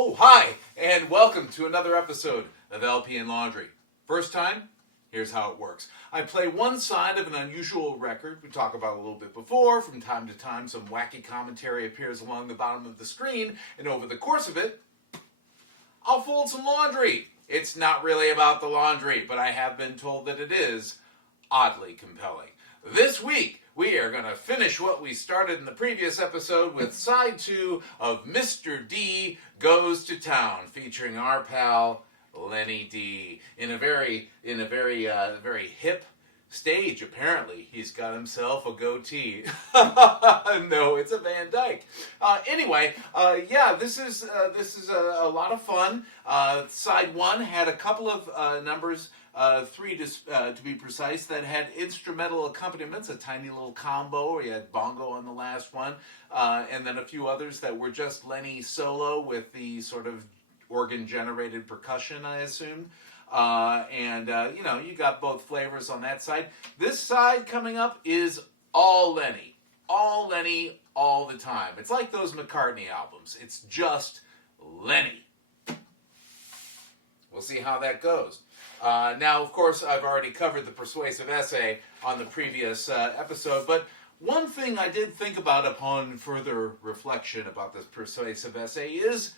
Oh, hi, and welcome to another episode of LP and Laundry. First time, here's how it works. I play one side of an unusual record we talked about a little bit before. From time to time, some wacky commentary appears along the bottom of the screen, and over the course of it, I'll fold some laundry. It's not really about the laundry, but I have been told that it is oddly compelling. This week, we are going to finish what we started in the previous episode with side 2 of Mr. D Goes to Town, featuring our pal Lenny Dee in a very hip stage. Apparently, he's got himself a goatee. No, it's a Van Dyke. This is a lot of fun. Side 1 had a couple of numbers. 3 to be precise, that had instrumental accompaniments, a tiny little combo where you had bongo on the last one, and then a few others that were just Lenny solo with the sort of organ-generated percussion, I assumed. You got both flavors on that side. This side coming up is all Lenny. All Lenny, all the time. It's like those McCartney albums. It's just Lenny. We'll see how that goes. Now, of course, I've already covered the persuasive essay on the previous episode, but one thing I did think about upon further reflection about this persuasive essay is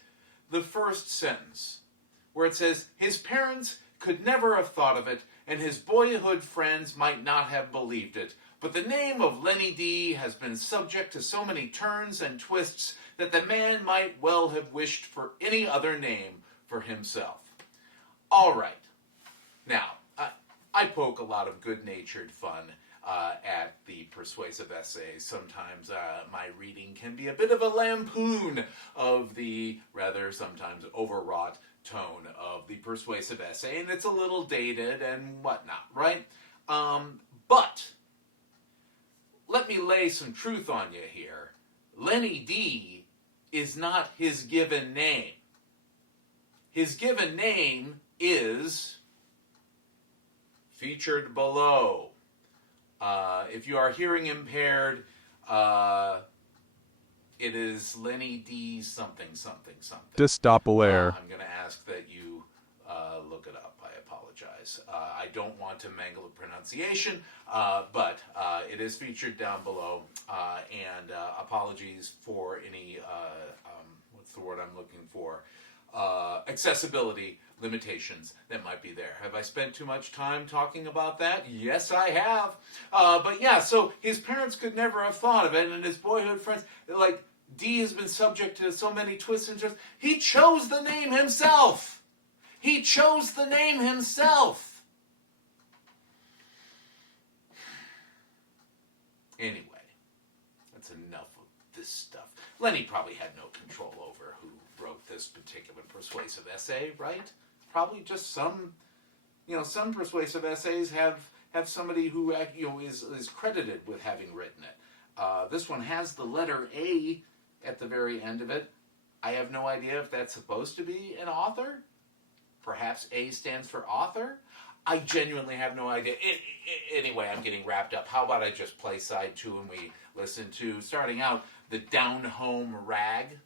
the first sentence, where it says, his parents could never have thought of it, and his boyhood friends might not have believed it, but the name of Lenny Dee has been subject to so many turns and twists that the man might well have wished for any other name for himself. All right. Now, I poke a lot of good-natured fun at the persuasive essay. Sometimes my reading can be a bit of a lampoon of the rather sometimes overwrought tone of the persuasive essay, and it's a little dated and whatnot, right? But let me lay some truth on you here. Lenny Dee is not his given name. His given name is featured below. If you are hearing impaired, it is Lenny Dee something. Dystoppelaire. I'm going to ask that you look it up. I apologize. I don't want to mangle the pronunciation, but it is featured down below. And apologies for any, what's the word I'm looking for? Accessibility limitations that might be there. Have I spent too much time talking about that? Yes, I have. So his parents could never have thought of it, and his boyhood friends, like, Dee has been subject to so many twists and turns. He chose the name himself. He chose the name himself. Anyway, that's enough of this stuff. Lenny probably had no control over who wrote this particular persuasive essay, right? Probably just some persuasive essays have somebody who is credited with having written it. This one has the letter A at the very end of it. I have no idea if that's supposed to be an author. Perhaps A stands for author. I genuinely have no idea. Anyway, I'm getting wrapped up. How about I just play side 2 and we listen to, starting out, the Down Home Rag.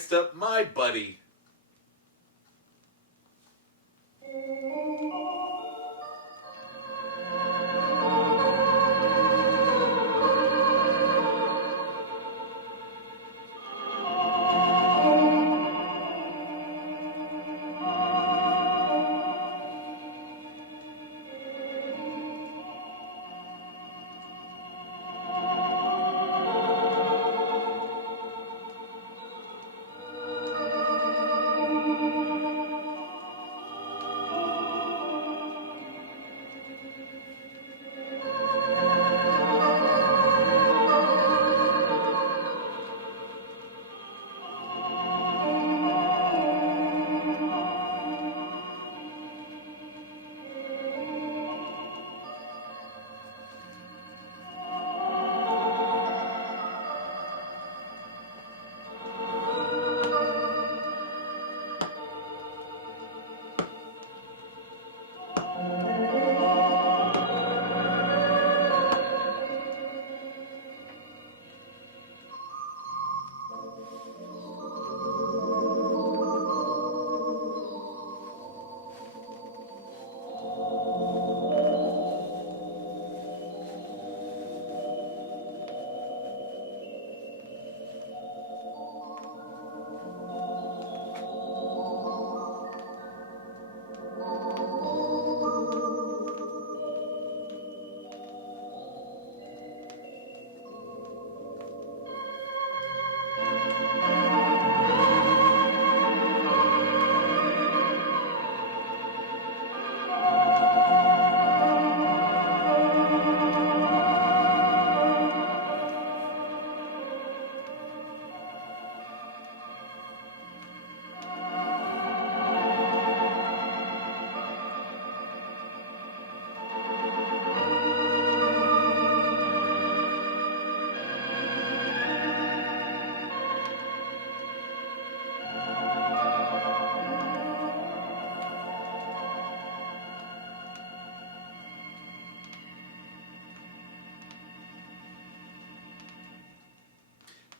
Next up, My Buddy.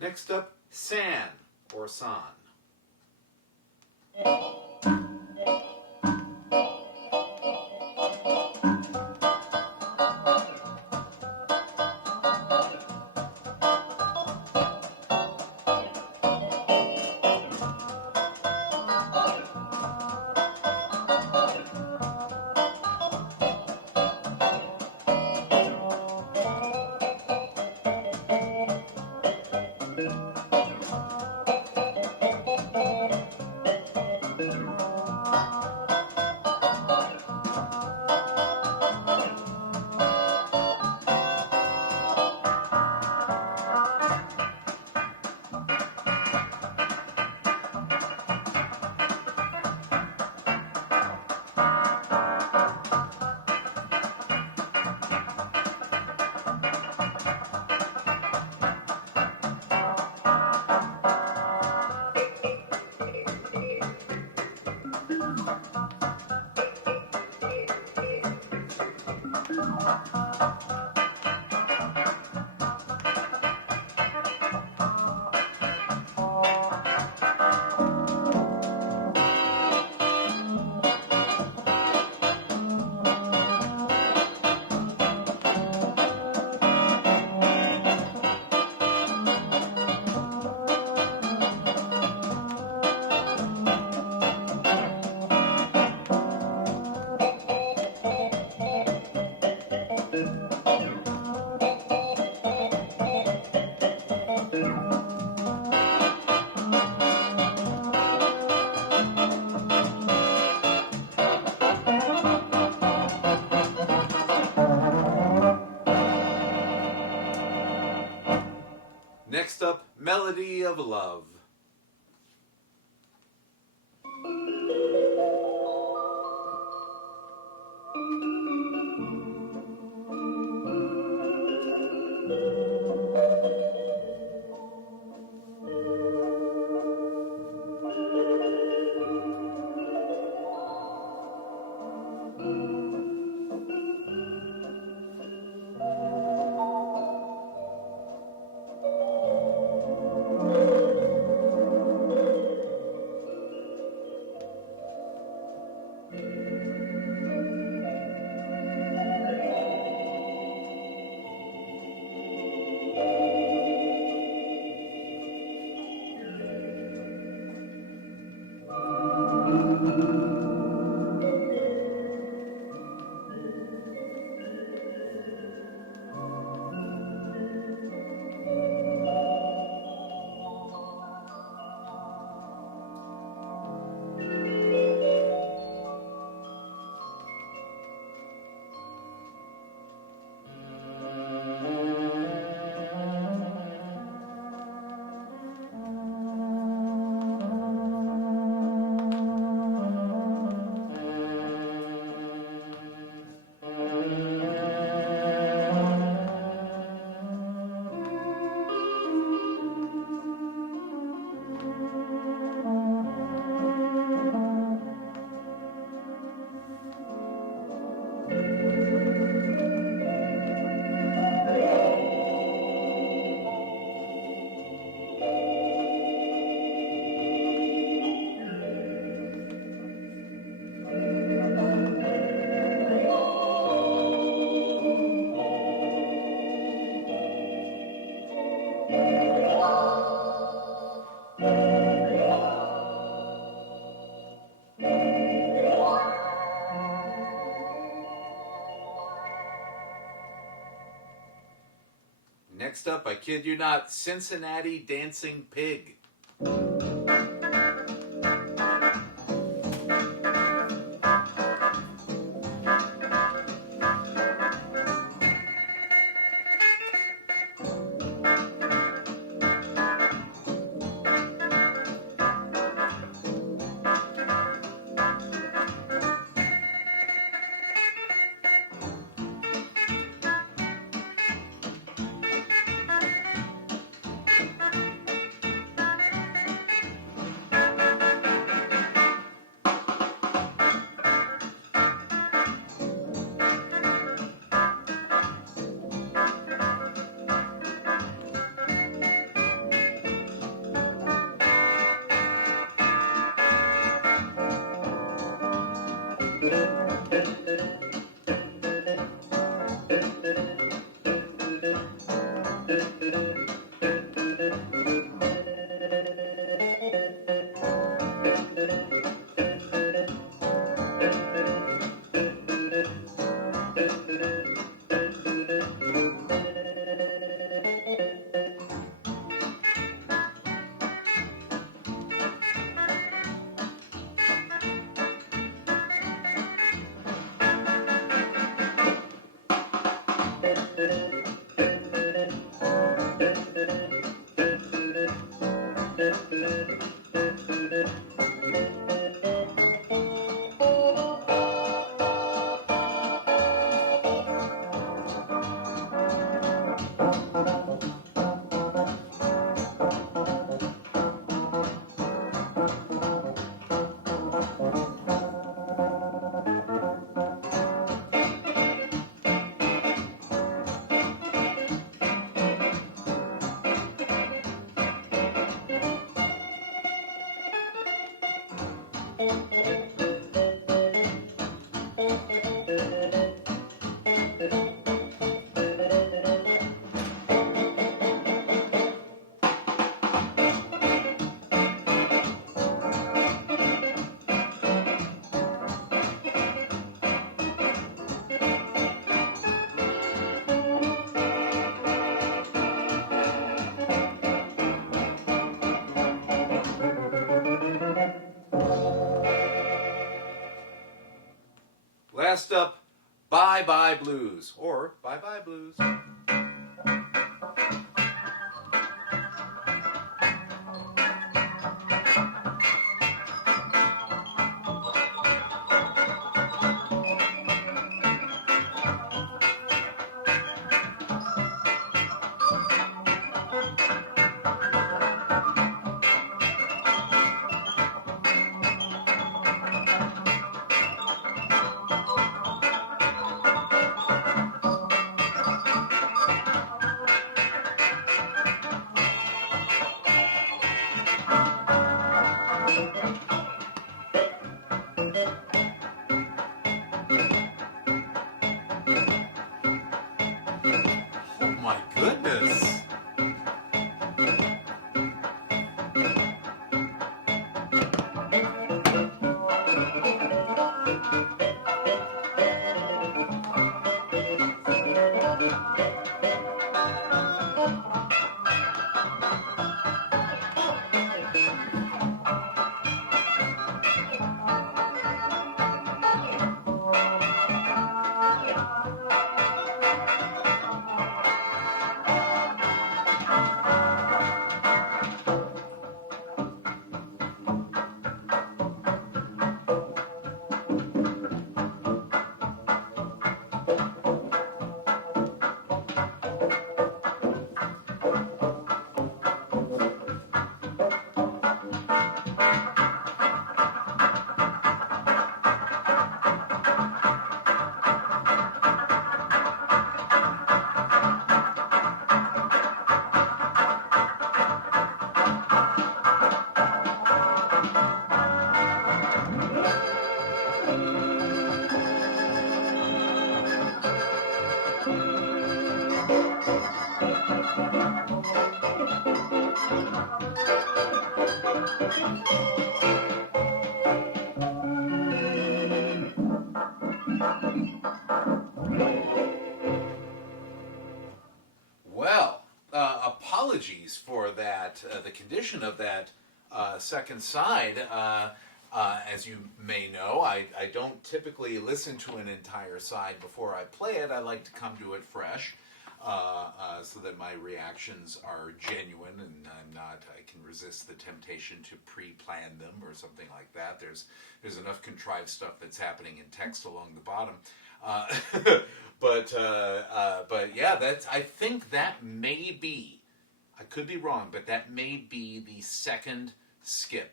Next up, San or San. Next up, Melody of Love. Next up, I kid you not, Cincinnati Dancing Pig. Last up, Bye Bye Blues, or Bye Bye Blues. Oh my goodness! apologies for that, the condition of that second side. As you may know, I don't typically listen to an entire side before I play it. I like to come to it fresh, so that my reactions are genuine and I can resist the temptation to pre-plan them or something like that. There's enough contrived stuff that's happening in text along the bottom. But yeah, I think that may be, I could be wrong, but that may be the second skip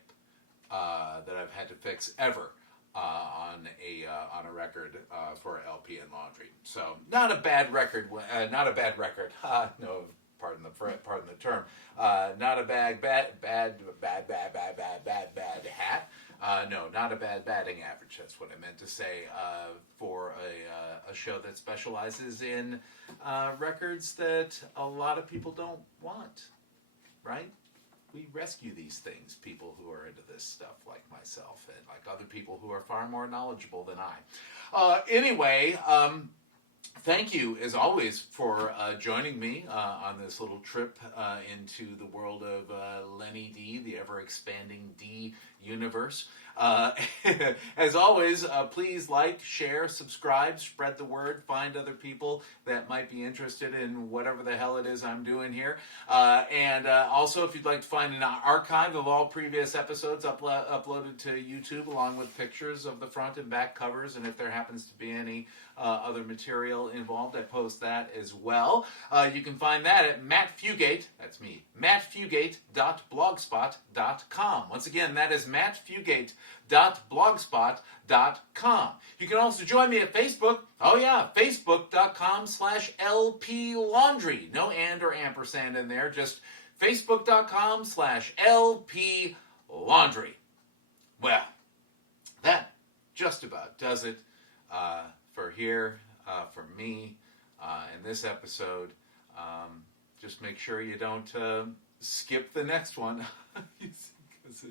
that I've had to fix ever on a record for LP and Laundry. So not a bad record. Not a bad record. No, pardon the term. Not a bad hat. No, not a bad batting average. That's what I meant to say for a show that specializes in records that a lot of people don't want, right? We rescue these things, people who are into this stuff like myself and like other people who are far more knowledgeable than I. Anyway, thank you, as always, for joining me on this little trip into the world of Lenny Dee, the ever-expanding Dee universe. As always, please like, share, subscribe, spread the word, find other people that might be interested in whatever the hell it is I'm doing here. And also, if you'd like to find an archive of all previous episodes uploaded to YouTube, along with pictures of the front and back covers, and if there happens to be any other material involved, I post that as well. You can find that at Matt Fugate, that's me, mattfugate.blogspot.com. Once again, that is mattfugate.blogspot.com. You can also join me at Facebook. Oh yeah, facebook.com/LPLaundry. No and or ampersand in there, just facebook.com/LPLaundry. Well, that just about does it for here, for me, in this episode. Just make sure you don't skip the next one, because